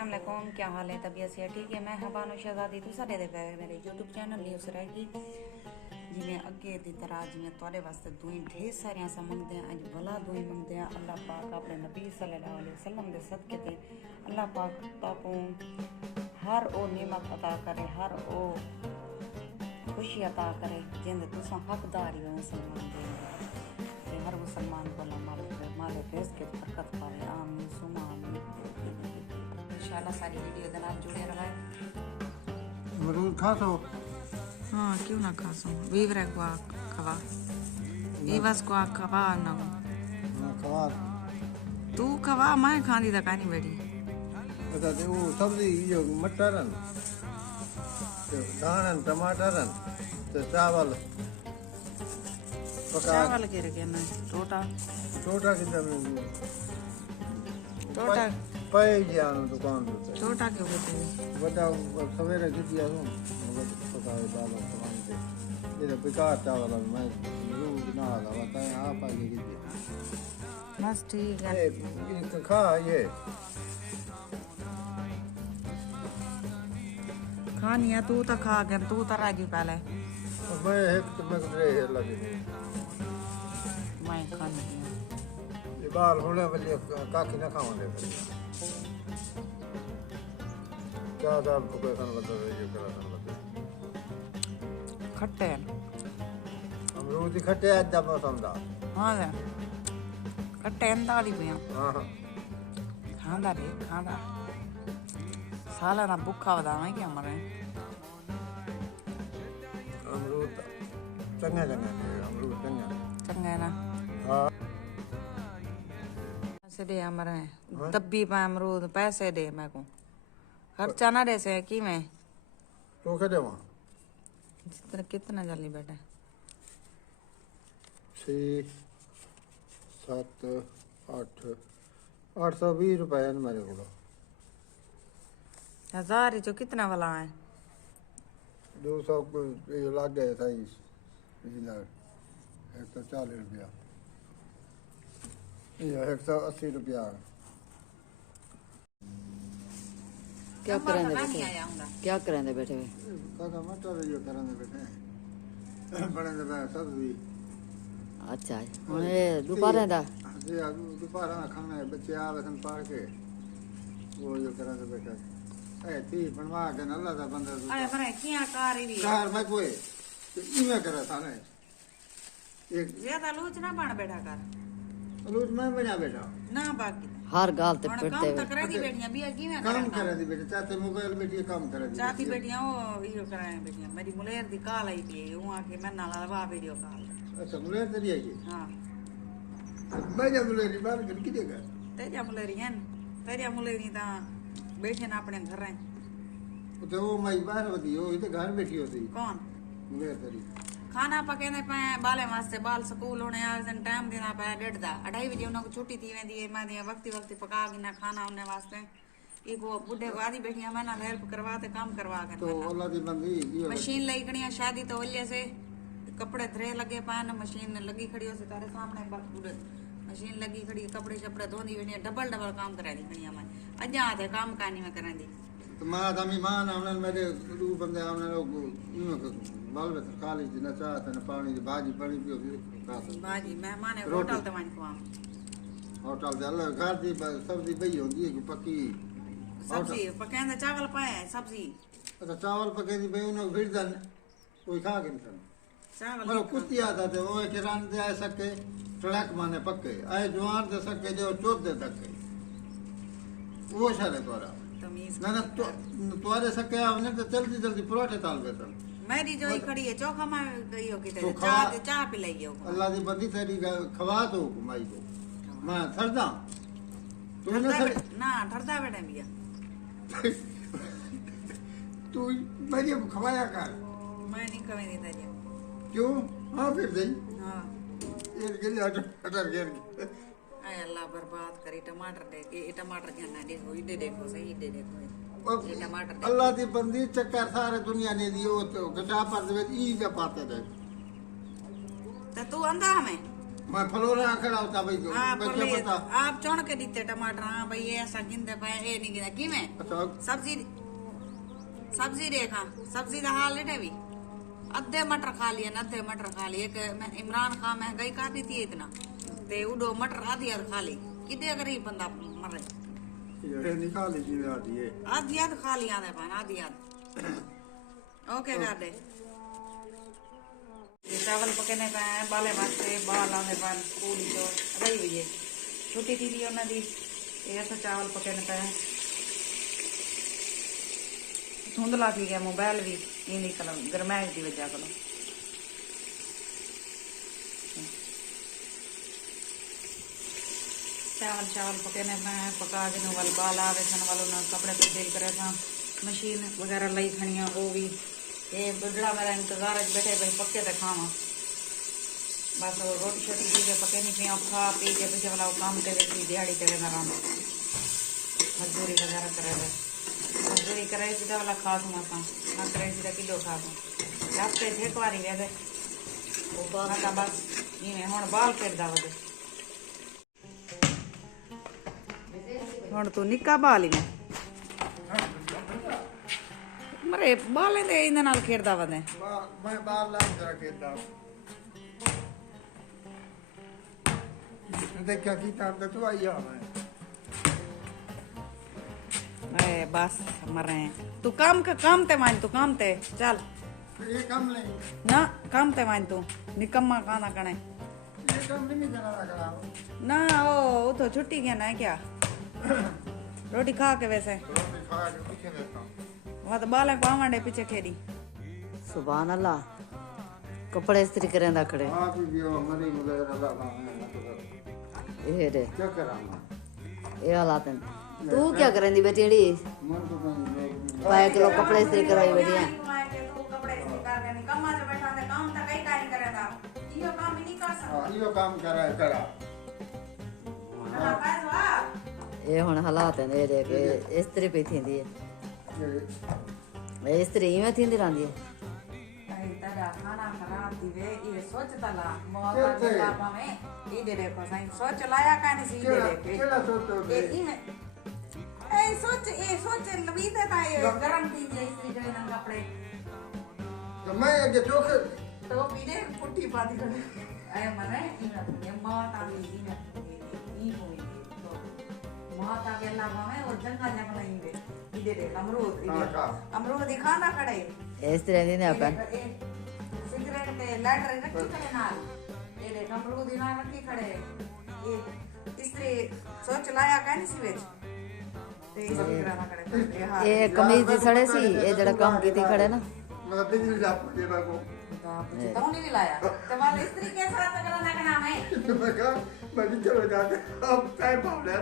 अस्सलाम वालेकुम, क्या हाल है? तबीयत से ठीक है? मैं हबानो शहजादी तो सारे दे पे मेरे यूट्यूब चैनल न्यूज़ रहेगी जिमें अगे की तरह जिमें तुहाडे वास्ते दुई ढेर सारियां सा मंगदे हैं। अज भला दुई मंगदे हैं। अल्लाह पाक अपने नबी सल्लल्लाहु अलैहि वसल्लम दे सदके ते अल्लाह पाक ताको हर ओ नेमत अता करे, हर ओ खुशी अता करे जिंदे तुसा हकदार हो मुसलमान दे। हर मुसलमान को अल्लाह माले रिज़्क़ के बरकत पावे। आमीन सुमा आमीन। इंशाल्लाह सारी वीडियो दे नाल जुड़े रहे। मरूद खा सो। हाँ क्यों ना खा सो। वीवरे को खवा वीवस को खवा ना खवा तू खवा मैं खांदी दा कानी बैठी। अच्छा ते वो सब्जी जो मटरन ते दाणन टमाटरन ते चावल पका चावल के रखे ना टोटा टोटा किधर टोटा पे जानो दुकान पे टोटा के होते बड़ा सवेरे कितिया हूं पकाए दाल दुकान पे ये बेकार चावल मैं रोज ना आगा बताए आप आगे कितिया बस ठीक है। ये खा ये खानी है तू तो खा के तू तो राजी पहले मैं एक तो मैं रहे लगे मैं खानी है। ये बाल होने वाले काकी ना खाओगे क्या दाल पकाए खाना बता रही है करा खाना बता खट्टे हम रोज ही खट्टे आज जब मौसम दा हाँ ले खट्टे दाली पिया हां खांदा रे खांदा साला ना भूखा वधावे क्या मरे अमरूद चंगा चंगा अमरूद चंगा चंगा है ना। हां पैसे दे हमारे दब्बी पे अमरूद पैसे दे मेरे को खर्चा ना दे से की मैं तो के देवा जितना कितना जल्दी बैठे 6 7 8 820 रुपए है मेरे को 1000 जो कितना वाला है 200 को ये लग गए सही इधर 140 रुपया ये 180 रुपया क्या करेंगे बैठे क्या करेंगे बैठे काका मटर ये करने बैठे बड़े दे सब्जी अच्छा ये दोपहर दा जी दोपहर खाना है बच्चे आ रहे पढ़ के वो ये करने बैठे ए ती बनवा के अल्लाह दा बंदा अरे मरे किया कार ही कार में कोई इमे करे था ने एक ज्यादा लूच ना बन बैठा कर रोज मैं बना बैठा ना बाकी हर गाल ते काम पिटते तो करे दी बेटियां बिया किवें काम करे दी बेटे चाहते मोबाइल बैठी काम करे दी चाहती बेटियां वो इयो कराए बेटियां मेरी मुलेर दी कॉल आई थी हूं आके मैं नाल लवा वीडियो कॉल अच्छा मुलेर तेरी आई हां मैं जब मुलेर बाहर कर की देगा तेजा मुलेरी हैं तेजा मुलेरी ता बैठे ना अपने घर हैं तो वो मैं बाहर होती हो इधर घर बैठी होती कौन मुलेर तेरी खाना पकाने पे बाले वास्ते बाल स्कूल होने आ जन टाइम देना पे 1:30 दा 2:30 बजे उनको छुट्टी थी वेंदी है मैं दिया वक्ती पका के ना खाना उन्हें वास्ते इको बुढ़े वादी बैठियां मैं ना हेल्प करवाते काम करवा के तो अल्लाह दी बंदी ये मशीन लाई कड़िया शादी तो ओले से कपड़े धरे लगे पान मशीन लगी खड़ी हो से तारे सामने पूरे मशीन लगी खड़ी कपड़े शपड़े धोनी बैठी डबल काम करा दी कड़िया मैं अजा आते काम कानी में करा दी तो मां दामी मां हमने मेरे दो बंदे हमने लोग बाल में काली दिन चाहते न पानी की भाजी पड़ी पियो भाजी मेहमान है होटल तो वाइन को होटल दे अल्लाह घर दी सब्जी बई होंदी है पक्की सब्जी पकाने चावल पाए सब्जी अच्छा चावल पके दी बई उन्हें फिर दन कोई खा के नहीं चावल मतलब कुछ याद आते वो के रान दे आ सके ट्रक माने पक्के आए जवान दे सके जो चोट दे तक वो शाले तोरा तमीज ना ना तो तोरे सके हमने तो जल्दी जल्दी परोठे ताल बेसन मेरी जो ही खड़ी है चौखा में गई हो की तो चाह पिलाई हो अल्लाह दी बंदी तेरी खवा दो माई को मैं थरदा तूने सर ना ठरदा बेटा बिया तू मेरी खवाया कर मैं नहीं कवे देता जी क्यों हां फिर दई हां ये गिल अटर गिर आय अल्लाह बर्बाद करी टमाटर दे के टमाटर जाना देखो इधर देखो सही इधर देखो ये टमाटर अल्लाह दी बंदी चक्कर सारे दुनिया ने दियो तो गटा पर दे ई जा पाते दे तो तू अंधा हमें मैं फलोरा खड़ा होता भाई जो हाँ बच्चे पर पता आप चुन के दीते टमाटर हाँ भाई ये ऐसा गिनते पे ये नहीं गिना कि मैं अच्छा सब्जी सब्जी देखा सब्जी का हाल है भी अद्धे मटर खा लिए अद्धे मटर खा लिए मैं इमरान खान महंगाई कर दी थी इतना ते उडो मटर आधी आध खा ली कितने गरीब बंदा मर रहे ये निकाल लीजिए आदि ये आधी आध खा लिया ने पान आधी आध ओके कर दे ये चावल पकने पे बाले वास्ते बाल आने पान पूरी तो रही हुई है छोटी दीदी उन्हें दी ये तो चावल पकने पे धुंधला थी गया मोबाइल भी ये निकल गरमाइश की वजह को चावल चावल पकने में पका देने वाले बाल आवे सन वालों ने कपड़े पे दिल करे था मशीन वगैरह लई खड़िया वो भी ये बुढ़ड़ा मेरा इंतजार बैठे भाई पक्के तो खावा बस रोटी छोटी पी के पके नहीं पिया खा पी के पीछे वाला काम करे दिहाड़ी करे मेरा मजदूरी वगैरह करे मजदूरी करे सीधा वाला खा दूँ ना करे सीधा किलो खा दूँ हफ्ते एक बारी वे बस इवें हुण बाल फिरदा वे हुण तू निक्का बाल ही मरे बालें दे इहदे नाल खेडदा वदे मैं बाहर ला जरा खेलता देखा की तार तो आई आ मैं ए बस मरे तू काम ते मान तू काम ते चल ये काम नहीं ना काम ते मान तू निकम्मा खाना कणे ये काम नहीं करना लगा ना ओ तो छुट्टी गया ना क्या रोटी खा के वैसे रोटी खा के पीछे बैठा वहाँ तो बालें को आवांडे पीछे खेड़ी सुभान अल्लाह कपड़े इस्त्री करें दा खड़े हां भी मरी वगैरह लगा ये रे क्या करा मैं ये हालात हैं तू क्या करेंदी बेटी डी मन तो नहीं पाए किलो कपड़े इस्त्री करवाई बेटी हैं तू कपड़े इस्त्री कर दे निकम्मा जो बैठा दे काम तो कई नहीं करेगा यो काम ही नहीं कर सकता यो काम करा ना पैसा ये हुन हालात हैं ये देख इस्त्री पे थींदी है इस्त्री में थींदी रहंदी है तेरा खाना खराब थी वे ये सोच तला मौका के लापा में ये दे देखो साईं सोच लाया काने सी दे देखे केला सोचो ये इमे ए सोच लबीते ता ये गरम थी जे इस्त्री करे ना कपड़े तो मैं ये चोखे तो पीने पुट्टी पाती करे आए मने ये मौत आ गई ई होई मौत आ गया लापा में और जंगल जंगल ही वे इधर देख अमरूद दिखाना खड़े इस्त्री ने अपन सिगरेट पे लाइटर रखी खड़े नाल ये देख अमरूद ना रखी खड़े ये इस्त्री सोच लाया कानी सी वेच ते इस्त्री कराना खड़े ये कमीज दी सड़े सी ये जड़ा काम कीती खड़े ना मैं बिजली जाप दे बाको तो नहीं लाया तो वाले इस्त्री के साथ कराना का नाम है मैं कहा मैं चलो जाते अब टाइम पावले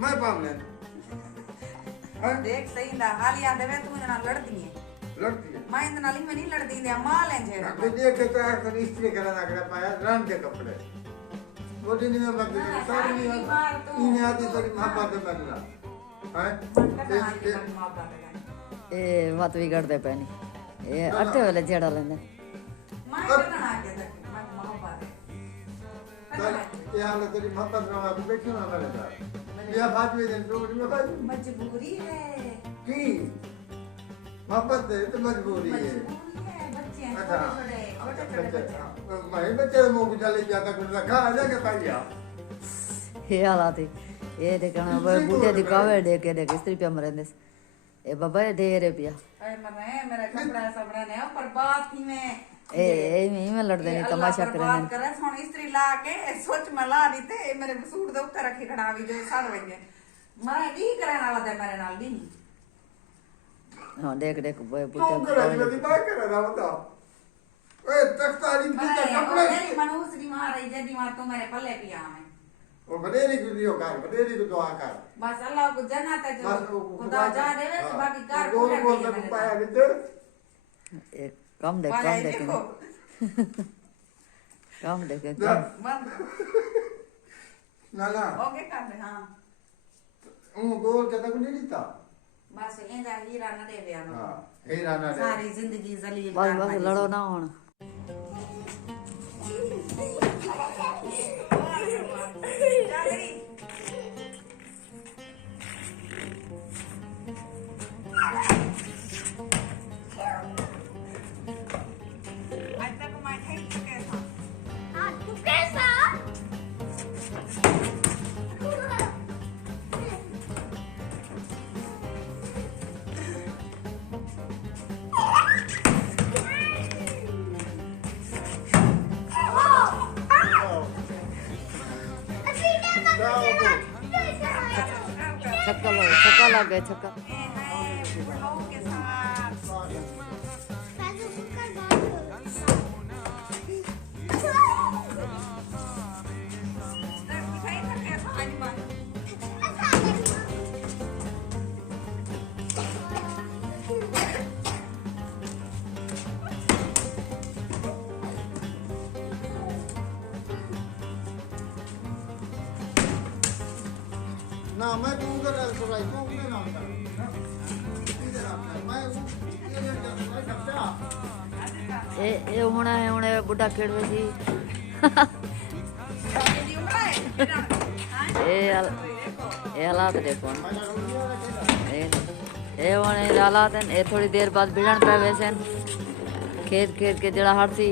मैं पावले देख सही ना हालिया देवे तू जना लड़ती है लड़ती है मैं इन नाली में नहीं लड़ती दे माल है जे मैं देख के तो ऐसा इस्त्री करना कर पाया रन के कपड़े वो दिन में मत सारी नहीं इन्हें आती तो महापात में मिला ये मत भी करदे पैनी ये अट्टे वाले जेड़ा लेंदे मैं करना के तक मैं महापात ये हाल तेरी महापात में आप बैठे ना लगा ये बात में दिन रोड में भाई मजबूरी है की महापात है तो मजबूरी है बच्चे हैं छोटे बच्चे मैं बच्चे मुंह चले जाता कुछ रखा आ जाके पाइया ये हालात ये देखना बूढ़े दिखावे दे के देख इस्त्री पे मरेंदे ए बाबा ढेरे पिया अरे मरे मेरा कपड़ा सब रहने पर बात ही में ए में लड़दे नहीं तमाशा बात करे सोन इस्त्री ला के सोच में ला दी ते मेरे सूट दे ऊपर रखी खड़ावी जो सड़ वेंगे मैं दी करन वाला दे मेरे नाल दी हां देख देख बूढ़े कौन करे मेरी बात करे ना बता ओए तख्तारी की कपड़े मेरी मनूस दी मार रही जेदी मार तो मेरे पल्ले पिया में वो बडेरी को दियो कर बडेरी को दुआ कर बस अल्लाह को जन्नत जो खुदा जा देवे तो बाकी कार को बोल तो पाया भीतर एक कम देख कम देख ना ना ओके कर दे हां वो गोल के तक नहीं था बस इंजा हीरा न दे बयान हां हीरा ना दे सारी जिंदगी जलील बस बस लड़ो ना हुन छक्का लग गया छक्का। ना मैं तू कर सराई तू ने ना कर इधर आ मैं ये करता ए होना है हुणे बुढ़ा खेड़वे सी ए हालात देखो ए होने हालात हैं। ए थोड़ी देर बाद भिड़न पे वैसे खेत खेत के जड़ा हट सी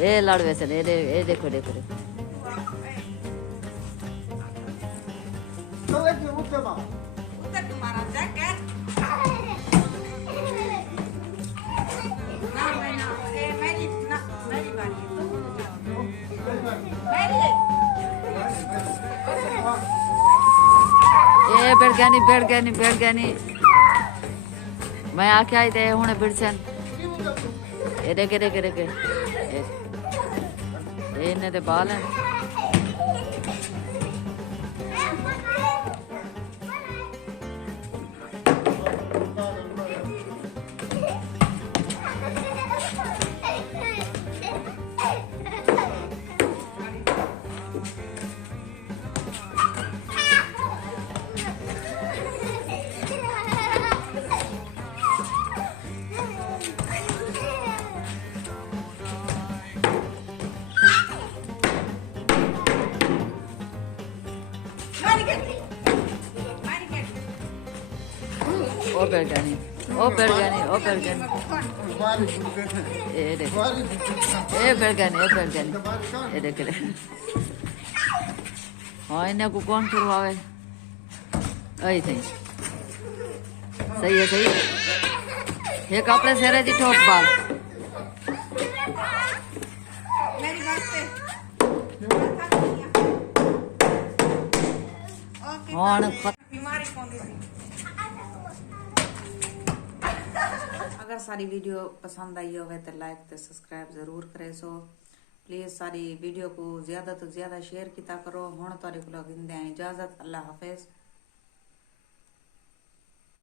ए लड़ वैसे ए देखो देखो चले कि उठे मां उधर तुम्हारा जैकेट ना मैं ना ए मेरी ना मेरी बारी मेरी ए बैठ गया नहीं मैं आके आई थे हुणे बिड़सन ए देखे ए इन्ने ते बाल हैं। ओ बैठ गया नहीं बारी बुके ए देख बारी बुके ए बैठ गया नहीं ए देख हाँ इन्हें को कौन करवावे आई थी सही है एक अपने सेरे जी ठोक बाल मेरी बात पे ओके हाँ बीमारी कौन सी अगर सारी वीडियो पसंद आई हो तो लाइक तो सब्सक्राइब जरूर करे सो प्लीज सारी वीडियो को ज्यादा तो ज्यादा शेयर किया करो। हुण तुहाडे कोलों गिंदे इजाजत। अल्लाह हाफिज।